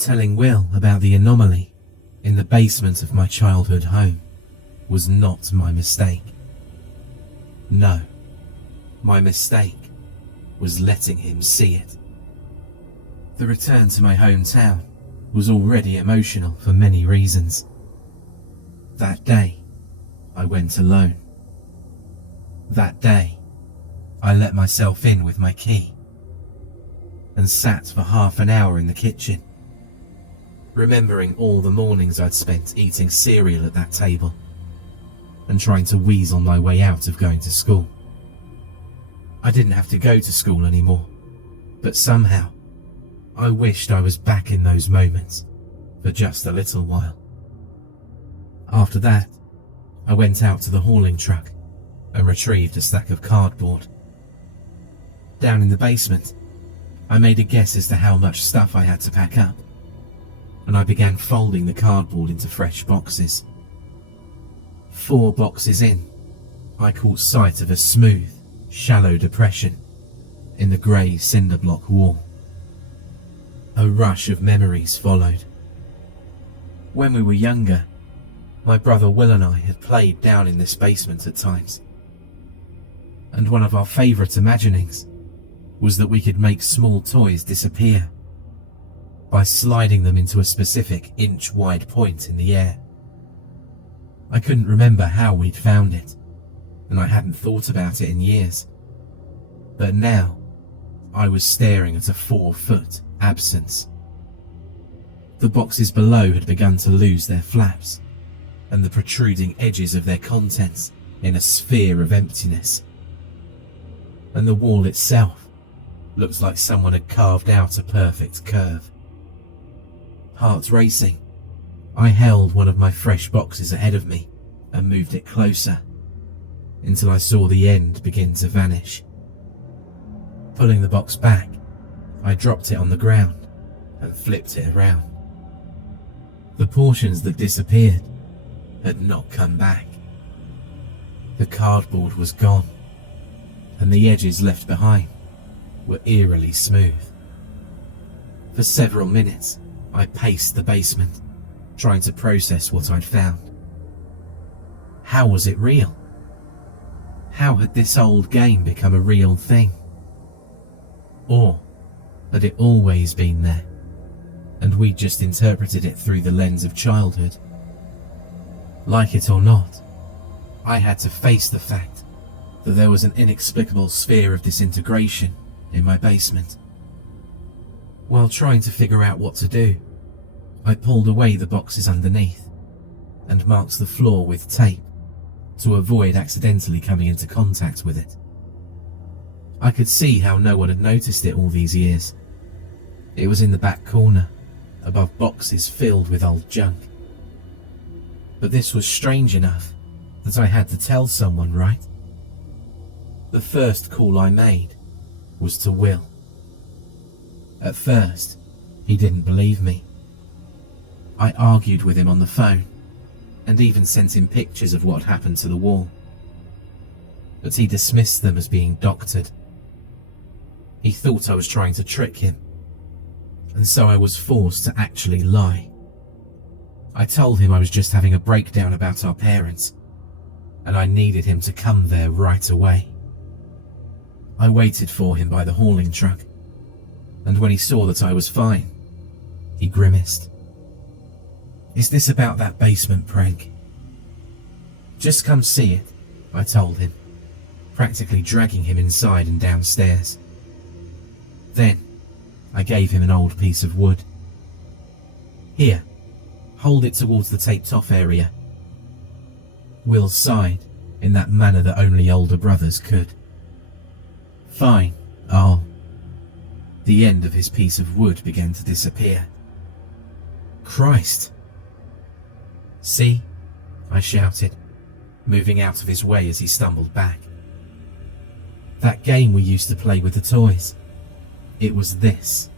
Telling Will about the anomaly in the basement of my childhood home was not my mistake. No, my mistake was letting him see it. The return to my hometown was already emotional for many reasons. That day, I went alone. That day, I let myself in with my key and sat for half an hour in the kitchen, remembering all the mornings I'd spent eating cereal at that table and trying to weasel my way out of going to school. I didn't have to go to school anymore, but somehow I wished I was back in those moments for just a little while. After that, I went out to the hauling truck and retrieved a stack of cardboard. Down in the basement, I made a guess as to how much stuff I had to pack up, and I began folding the cardboard into fresh boxes. 4 boxes in, I caught sight of a smooth, shallow depression in the grey cinder block wall. A rush of memories followed. When we were younger, my brother Will and I had played down in this basement at times, and one of our favourite imaginings was that we could make small toys disappear by sliding them into a specific inch-wide point in the air. I couldn't remember how we'd found it, and I hadn't thought about it in years. But now, I was staring at a 4-foot absence. The boxes below had begun to lose their flaps, and the protruding edges of their contents in a sphere of emptiness. And the wall itself looked like someone had carved out a perfect curve. Heart racing, I held one of my fresh boxes ahead of me and moved it closer until I saw the end begin to vanish. Pulling the box back, I dropped it on the ground and flipped it around. The portions that disappeared had not come back. The cardboard was gone, and the edges left behind were eerily smooth. For several minutes, I paced the basement, trying to process what I'd found. How was it real? How had this old game become a real thing? Or had it always been there, and we just interpreted it through the lens of childhood? Like it or not, I had to face the fact that there was an inexplicable sphere of disintegration in my basement. While trying to figure out what to do, I pulled away the boxes underneath and marked the floor with tape to avoid accidentally coming into contact with it. I could see how no one had noticed it all these years. It was in the back corner, above boxes filled with old junk. But this was strange enough that I had to tell someone, right? The first call I made was to Will. At first, he didn't believe me. I argued with him on the phone and even sent him pictures of what happened to the wall. But he dismissed them as being doctored. He thought I was trying to trick him, and so I was forced to actually lie. I told him I was just having a breakdown about our parents, and I needed him to come there right away. I waited for him by the hauling truck, and when he saw that I was fine, he grimaced. "Is this about that basement prank?" "Just come see it," I told him, practically dragging him inside and downstairs. Then, I gave him an old piece of wood. "Here, hold it towards the taped-off area." Will sighed in that manner that only older brothers could. "Fine, I'll..." The end of his piece of wood began to disappear. "Christ!" "See?" I shouted, moving out of his way as he stumbled back. "That game we used to play with the toys. It was this.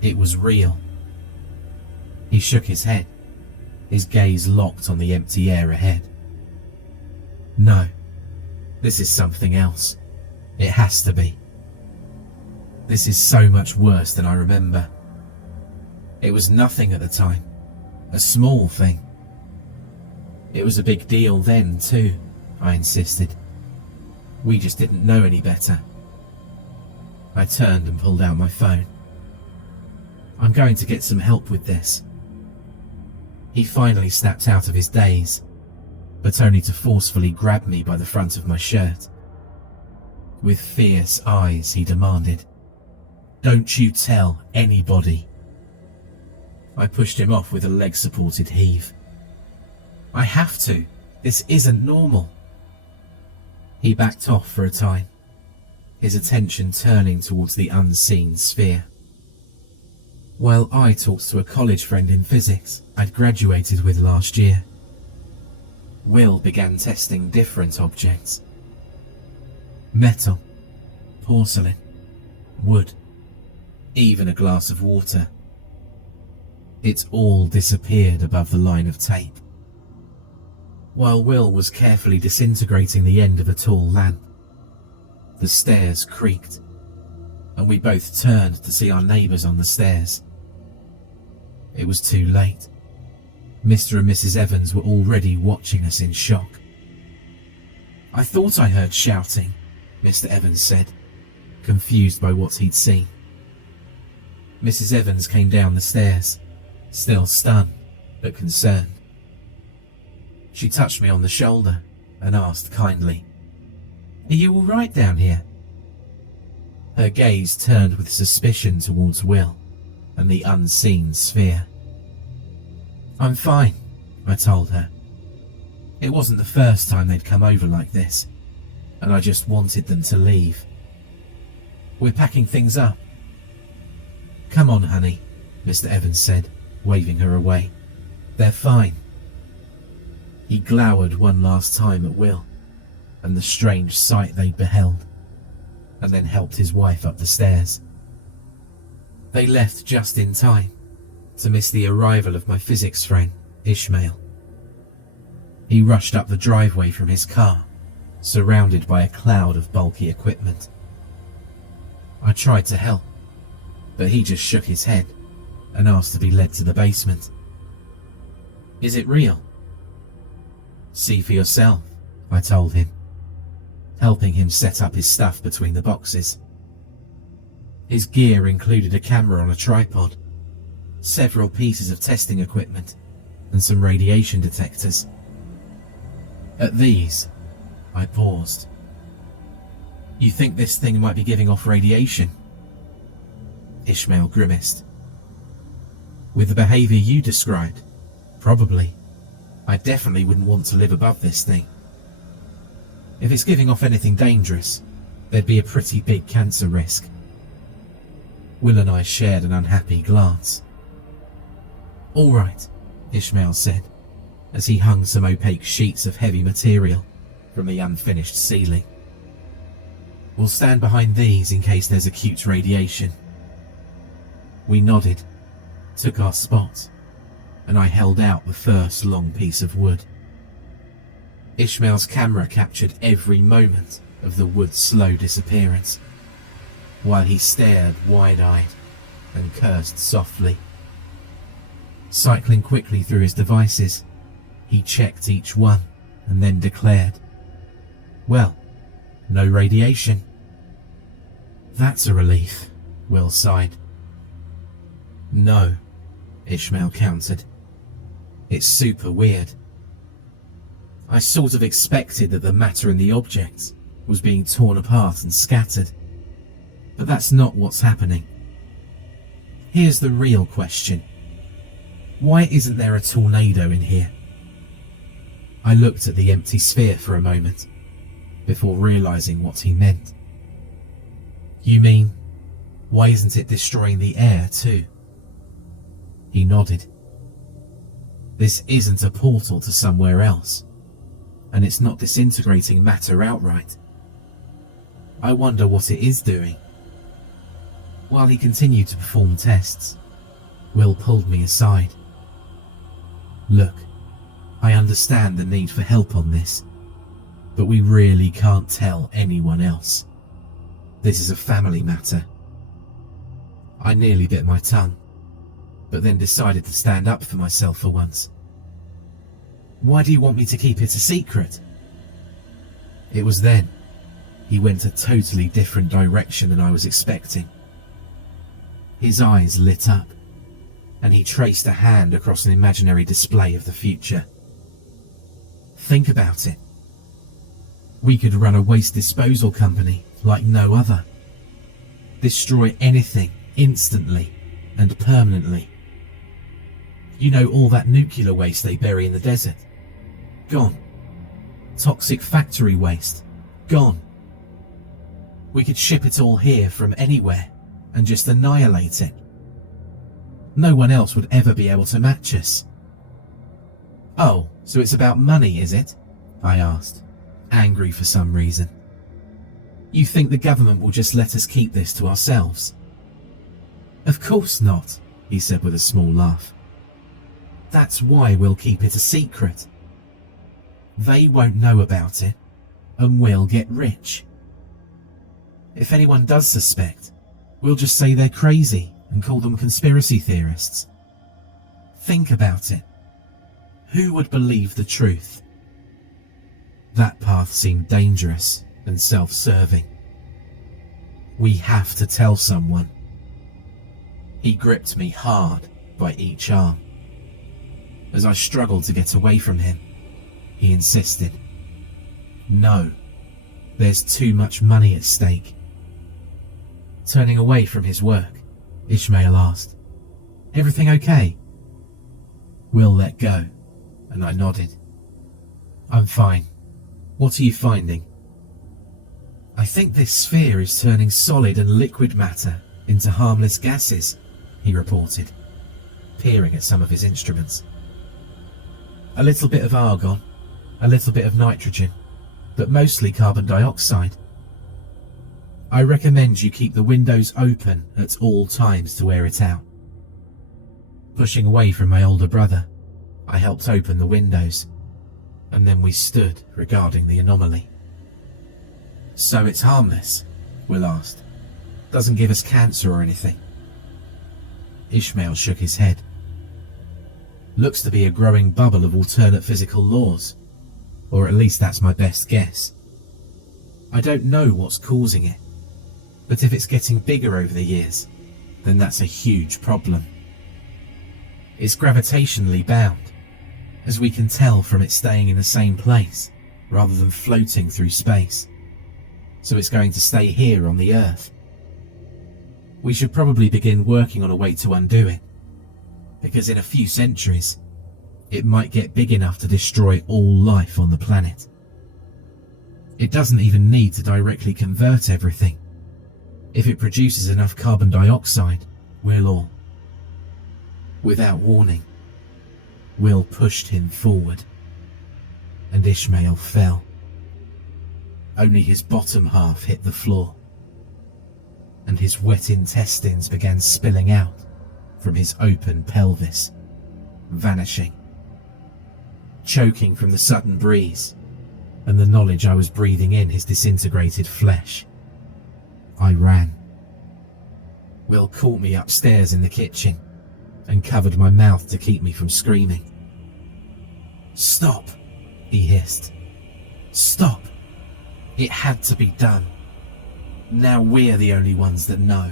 It was real." He shook his head, his gaze locked on the empty air ahead. "No, this is something else. It has to be. This is so much worse than I remember." It was nothing at the time, a small thing. It was a big deal then too, I insisted. We just didn't know any better. I turned and pulled out my phone. I'm going to get some help with this. He finally snapped out of his daze, but only to forcefully grab me by the front of my shirt. With fierce eyes, he demanded, "Don't you tell anybody." I pushed him off with a leg-supported heave. I have to. This isn't normal. He backed off for a time, his attention turning towards the unseen sphere. While I talked to a college friend in physics I'd graduated with last year, Will began testing different objects. Metal, porcelain, wood, even a glass of water. It all disappeared above the line of tape. While Will was carefully disintegrating the end of a tall lamp, the stairs creaked, and we both turned to see our neighbours on the stairs. It was too late. Mr. and Mrs. Evans were already watching us in shock. "I thought I heard shouting," Mr. Evans said, confused by what he'd seen. Mrs. Evans came down the stairs, still stunned but concerned. She touched me on the shoulder and asked kindly, "Are you all right down here?" Her gaze turned with suspicion towards Will and the unseen sphere. "I'm fine," I told her. It wasn't the first time they'd come over like this, and I just wanted them to leave. "We're packing things up." "Come on, honey," Mr. Evans said, waving her away. "They're fine." He glowered one last time at Will and the strange sight they'd beheld, and then helped his wife up the stairs. They left just in time to miss the arrival of my physics friend, Ishmael. He rushed up the driveway from his car, surrounded by a cloud of bulky equipment. I tried to help, but he just shook his head and asked to be led to the basement. "Is it real?" "See for yourself," I told him, helping him set up his stuff between the boxes. His gear included a camera on a tripod, several pieces of testing equipment, and some radiation detectors. At these, I paused. "You think this thing might be giving off radiation?" Ishmael grimaced. "With the behaviour you described, probably. I definitely wouldn't want to live above this thing. If it's giving off anything dangerous, there'd be a pretty big cancer risk." Will and I shared an unhappy glance. "All right," Ishmael said, as he hung some opaque sheets of heavy material from the unfinished ceiling. "We'll stand behind these in case there's acute radiation." We nodded, took our spot, and I held out the first long piece of wood. Ishmael's camera captured every moment of the wood's slow disappearance, while he stared wide-eyed and cursed softly. Cycling quickly through his devices, he checked each one and then declared, "Well, no radiation." "That's a relief," Will sighed. "No," Ishmael countered. "It's super weird. I sort of expected that the matter in the objects was being torn apart and scattered, but that's not what's happening. Here's the real question. Why isn't there a tornado in here?" I looked at the empty sphere for a moment, before realizing what he meant. "You mean, why isn't it destroying the air too?" He nodded. "This isn't a portal to somewhere else, and it's not disintegrating matter outright. I wonder what it is doing." While he continued to perform tests, Will pulled me aside. "Look, I understand the need for help on this, but we really can't tell anyone else. This is a family matter." I nearly bit my tongue, but then decided to stand up for myself for once. Why do you want me to keep it a secret? It was then he went a totally different direction than I was expecting. His eyes lit up, and he traced a hand across an imaginary display of the future. Think about it. We could run a waste disposal company like no other. Destroy anything instantly and permanently. You know, all that nuclear waste they bury in the desert? Gone. Toxic factory waste? Gone. We could ship it all here from anywhere and just annihilate it. No one else would ever be able to match us. Oh, so it's about money, is it? I asked, angry for some reason. You think the government will just let us keep this to ourselves? Of course not, he said with a small laugh. That's why we'll keep it a secret. They won't know about it, and we'll get rich. If anyone does suspect, we'll just say they're crazy and call them conspiracy theorists. Think about it. Who would believe the truth? That path seemed dangerous and self-serving. We have to tell someone. He gripped me hard by each arm. As I struggled to get away from him, he insisted. No, there's too much money at stake. Turning away from his work, Ishmael asked, Everything okay? We'll let go, and I nodded. I'm fine. What are you finding? I think this sphere is turning solid and liquid matter into harmless gases, he reported, peering at some of his instruments. A little bit of argon, a little bit of nitrogen, but mostly carbon dioxide. I recommend you keep the windows open at all times to air it out. Pushing away from my older brother, I helped open the windows, and then we stood regarding the anomaly. So it's harmless? Will asked. Doesn't give us cancer or anything? Ishmael shook his head. Looks to be a growing bubble of alternate physical laws, or at least that's my best guess. I don't know what's causing it, but if it's getting bigger over the years, then that's a huge problem. It's gravitationally bound, as we can tell from it staying in the same place rather than floating through space. So it's going to stay here on the Earth. We should probably begin working on a way to undo it, because in a few centuries, it might get big enough to destroy all life on the planet. It doesn't even need to directly convert everything. If it produces enough carbon dioxide, we'll all, without warning, Will pushed him forward, and Ishmael fell. Only his bottom half hit the floor, and his wet intestines began spilling out from his open pelvis, vanishing. Choking from the sudden breeze and the knowledge I was breathing in his disintegrated flesh, I ran. Will caught me upstairs in the kitchen and covered my mouth to keep me from screaming. Stop, he hissed. Stop. It had to be done. Now we're the only ones that know.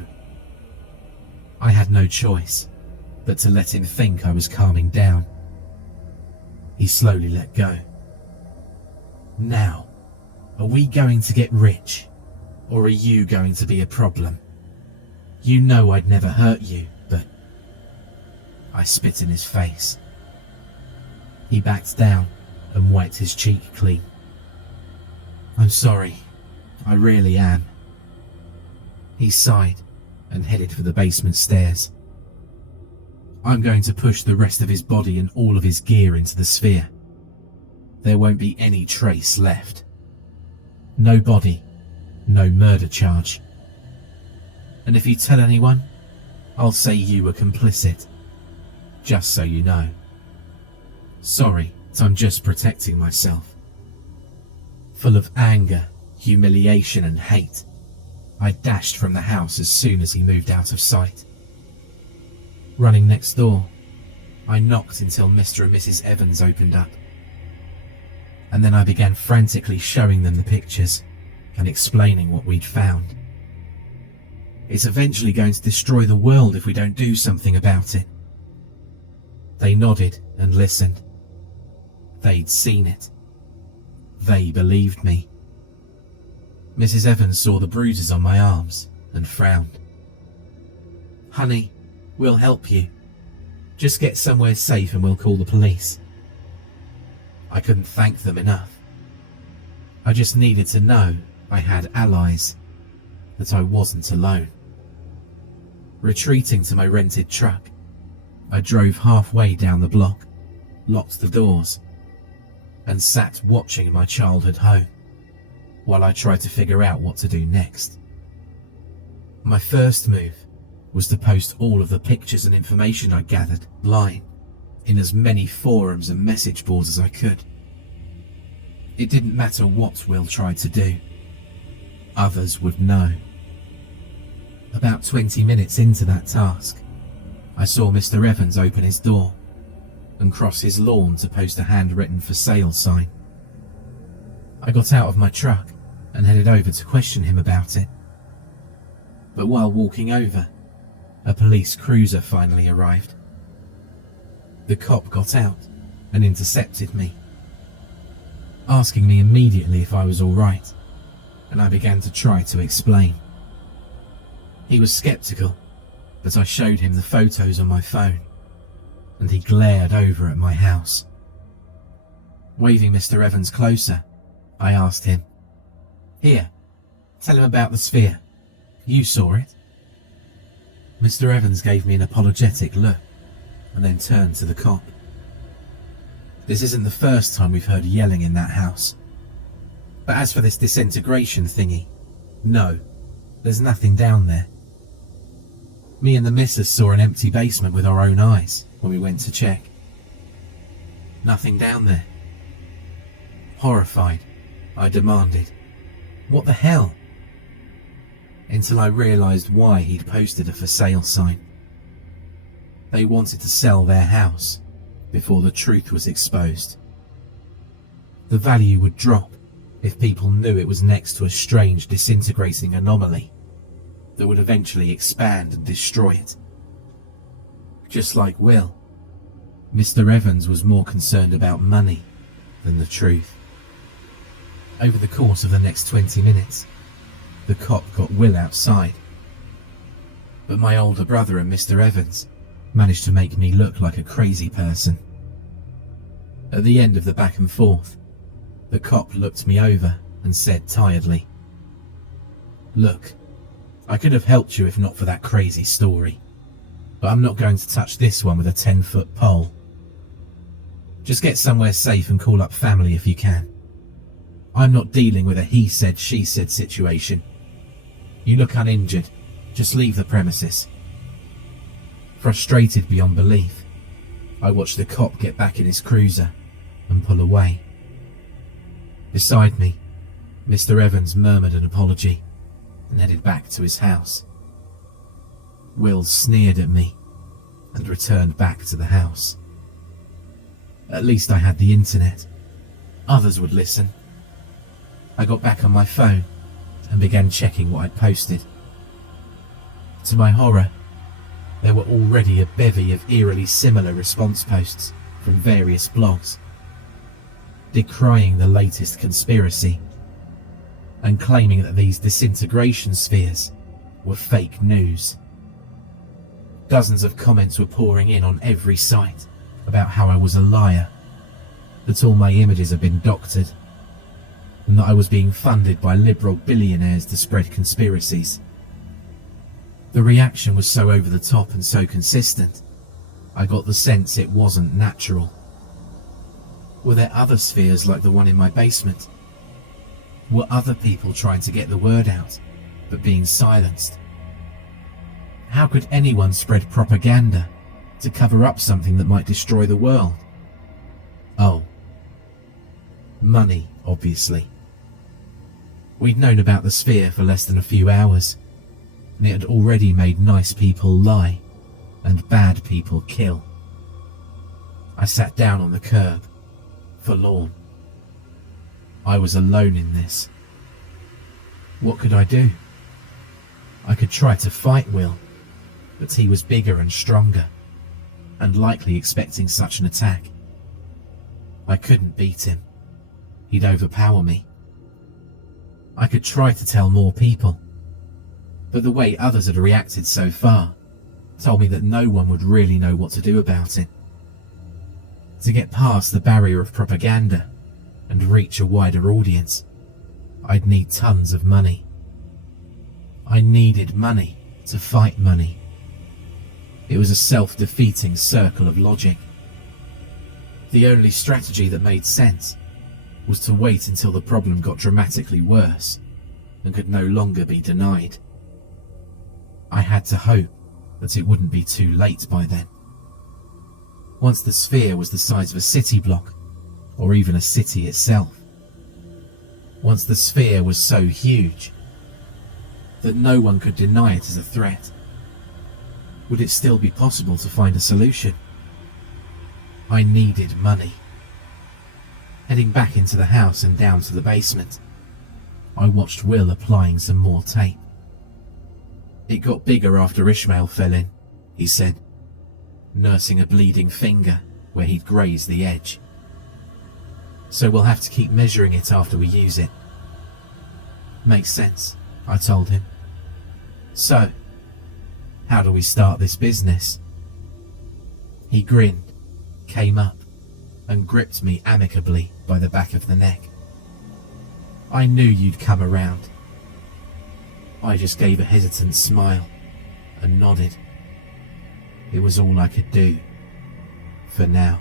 I had no choice but to let him think I was calming down. He slowly let go. Now, are we going to get rich, or are you going to be a problem? You know I'd never hurt you, but... I spit in his face. He backed down and wiped his cheek clean. I'm sorry, I really am. He sighed and headed for the basement stairs. I'm going to push the rest of his body and all of his gear into the sphere. There won't be any trace left. No body, no murder charge. And if you tell anyone, I'll say you were complicit. Just so you know. Sorry, I'm just protecting myself. Full of anger, humiliation and hate, I dashed from the house as soon as he moved out of sight. Running next door, I knocked until Mr. and Mrs. Evans opened up. And then I began frantically showing them the pictures and explaining what we'd found. It's eventually going to destroy the world if we don't do something about it. They nodded and listened. They'd seen it. They believed me. Mrs. Evans saw the bruises on my arms and frowned. "Honey, we'll help you. Just get somewhere safe and we'll call the police." I couldn't thank them enough. I just needed to know I had allies, that I wasn't alone. Retreating to my rented truck, I drove halfway down the block, locked the doors, and sat watching my childhood home while I tried to figure out what to do next. My first move was to post all of the pictures and information I gathered online in as many forums and message boards as I could. It didn't matter what Will tried to do. Others would know. About 20 minutes into that task, I saw Mr. Evans open his door and cross his lawn to post a handwritten "for sale" sign. I got out of my truck and headed over to question him about it. But while walking over, a police cruiser finally arrived. The cop got out and intercepted me, asking me immediately if I was all right, and I began to try to explain. He was skeptical, but I showed him the photos on my phone, and he glared over at my house. Waving Mr. Evans closer, I asked him, "Here, tell him about the sphere. You saw it." Mr. Evans gave me an apologetic look and then turned to the cop. "This isn't the first time we've heard yelling in that house. But as for this disintegration thingy, no, there's nothing down there. Me and the missus saw an empty basement with our own eyes when we went to check. Nothing down there." Horrified, I demanded, "What the hell?" Until I realised why he'd posted a "for sale" sign. They wanted to sell their house before the truth was exposed. The value would drop if people knew it was next to a strange disintegrating anomaly that would eventually expand and destroy it. Just like Will, Mr. Evans was more concerned about money than the truth. Over the course of the next 20 minutes, the cop got Will outside, but my older brother and Mr. Evans managed to make me look like a crazy person. At the end of the back and forth, the cop looked me over and said tiredly, "Look, I could have helped you if not for that crazy story, but I'm not going to touch this one with a 10-foot pole. Just get somewhere safe and call up family if you can. I'm not dealing with a he said, she said situation. You look uninjured. Just leave the premises." Frustrated beyond belief, I watched the cop get back in his cruiser and pull away. Beside me, Mr. Evans murmured an apology and headed back to his house. Will sneered at me and returned back to the house. At least I had the internet. Others would listen. I got back on my phone and began checking what I'd posted. To my horror, there were already a bevy of eerily similar response posts from various blogs, decrying the latest conspiracy and claiming that these disintegration spheres were fake news. Dozens of comments were pouring in on every site about how I was a liar, that all my images had been doctored, and that I was being funded by liberal billionaires to spread conspiracies. The reaction was so over the top and so consistent, I got the sense it wasn't natural. Were there other spheres like the one in my basement? Were other people trying to get the word out, but being silenced? How could anyone spread propaganda to cover up something that might destroy the world? Oh, money, obviously. We'd known about the sphere for less than a few hours, and it had already made nice people lie and bad people kill. I sat down on the curb, forlorn. I was alone in this. What could I do? I could try to fight Will, but he was bigger and stronger, and likely expecting such an attack. I couldn't beat him. He'd overpower me. I could try to tell more people, but the way others had reacted so far told me that no one would really know what to do about it. To get past the barrier of propaganda and reach a wider audience, I'd need tons of money. I needed money to fight money. It was a self-defeating circle of logic. The only strategy that made sense was to wait until the problem got dramatically worse and could no longer be denied. I had to hope that it wouldn't be too late by then. Once the sphere was the size of a city block, or even a city itself. Once the sphere was so huge that no one could deny it as a threat. Would it still be possible to find a solution? I needed money. Heading back into the house and down to the basement, I watched Will applying some more tape. It got bigger after Ishmael fell in, he said, nursing a bleeding finger where he'd grazed the edge. So we'll have to keep measuring it after we use it. Makes sense, I told him. So, how do we start this business? He grinned, came up, and gripped me amicably by the back of the neck. I knew you'd come around. I just gave a hesitant smile and nodded. It was all I could do, for now.